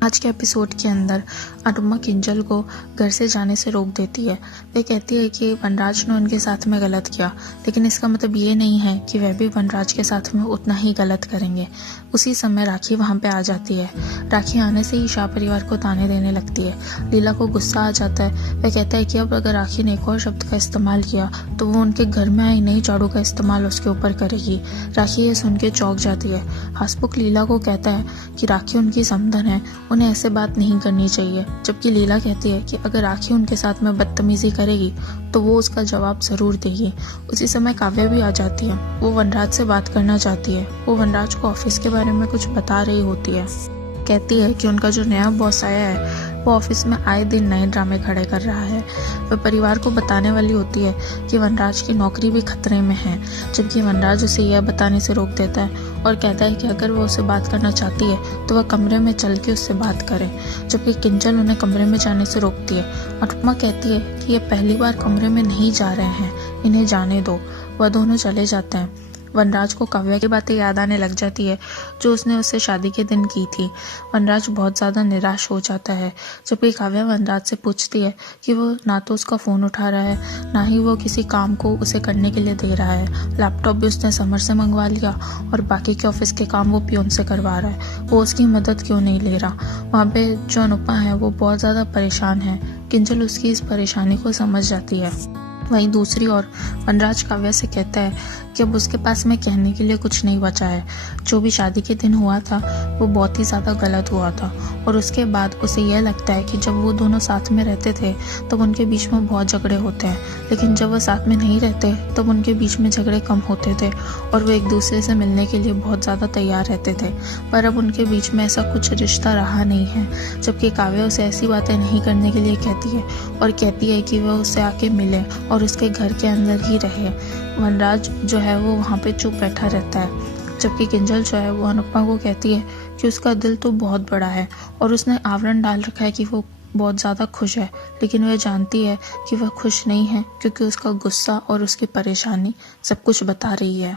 आज के एपिसोड के अंदर अनुपमा किंजल को घर से जाने से रोक देती है। वह कहती है कि वनराज ने उनके साथ में गलत किया, लेकिन इसका मतलब ये नहीं है कि वह भी वनराज के साथ में उतना ही गलत करेंगे। उसी समय राखी वहाँ पे आ जाती है। राखी आने से ही शाह परिवार को ताने देने लगती है। लीला को गुस्सा आ जाता है। वह कहता है कि अब अगर राखी ने एक और शब्द का इस्तेमाल किया तो वो उनके घर में आई नई झाड़ू का इस्तेमाल उसके ऊपर करेगी। राखी ये सुन के चौंक जाती है। हंसमुख लीला को कहता है कि राखी उनकी समधन है, उन्हें ऐसे बात नहीं करनी चाहिए। जबकि लीला कहती है कि अगर राखी उनके साथ में बदतमीजी करेगी तो वो उसका जवाब जरूर देगी। उसी समय काव्या भी आ जाती है। वो वनराज से बात करना चाहती है। वो वनराज को ऑफिस के बारे में कुछ बता रही होती है। कहती है कि उनका जो नया बॉस आया है वो ऑफिस में आए दिन नए ड्रामे खड़े कर रहा है। वह परिवार को बताने वाली होती है कि वनराज की नौकरी भी खतरे में है, जबकि वनराज उसे यह बताने से रोक देता है और कहता है कि अगर वो उससे बात करना चाहती है तो वह कमरे में चल के उससे बात करे। जबकि किंजल उन्हें कमरे में जाने से रोकती है। अनुपमा कहती है कि ये पहली बार कमरे में नहीं जा रहे हैं, इन्हें जाने दो। वह दोनों चले जाते हैं। वनराज को काव्या की बातें याद आने लग जाती है जो उसने उससे शादी के दिन की थी। वनराज बहुत ज़्यादा निराश हो जाता है। जबकि काव्या वनराज से पूछती है कि वो ना तो उसका फ़ोन उठा रहा है, ना ही वो किसी काम को उसे करने के लिए दे रहा है। लैपटॉप भी उसने समर से मंगवा लिया और बाकी के ऑफिस के काम वो पियोन से करवा रहा है। वो उसकी मदद क्यों नहीं ले रहा। वहाँ पे जो अनुपमा है वो बहुत ज़्यादा परेशान है। किंजल उसकी इस परेशानी को समझ जाती है। वहीं दूसरी ओर वनराज काव्या से कहता है कि अब उसके पास में कहने के लिए कुछ नहीं बचा है। जो भी शादी के दिन हुआ था वो बहुत ही ज़्यादा गलत हुआ था और उसके बाद उसे यह लगता है कि जब वो दोनों साथ में रहते थे तब उनके बीच में बहुत झगड़े होते हैं, लेकिन जब वो साथ में नहीं रहते तब उनके बीच में झगड़े कम होते थे और वो एक दूसरे से मिलने के लिए बहुत ज़्यादा तैयार रहते थे। पर अब उनके बीच में ऐसा कुछ रिश्ता रहा नहीं है। जबकि काव्या उसे ऐसी बातें नहीं करने के लिए कहती है और कहती है कि वह उससे आके मिले और उसके घर के अंदर ही रहे। वनराज जो है वो वहाँ पे चुप बैठा रहता है। जबकि किंजल जो है वो अनुपमा को कहती है कि उसका दिल तो बहुत बड़ा है और उसने आवरण डाल रखा है कि वो बहुत ज़्यादा खुश है, लेकिन वह जानती है कि वह खुश नहीं है क्योंकि उसका गुस्सा और उसकी परेशानी सब कुछ बता रही है।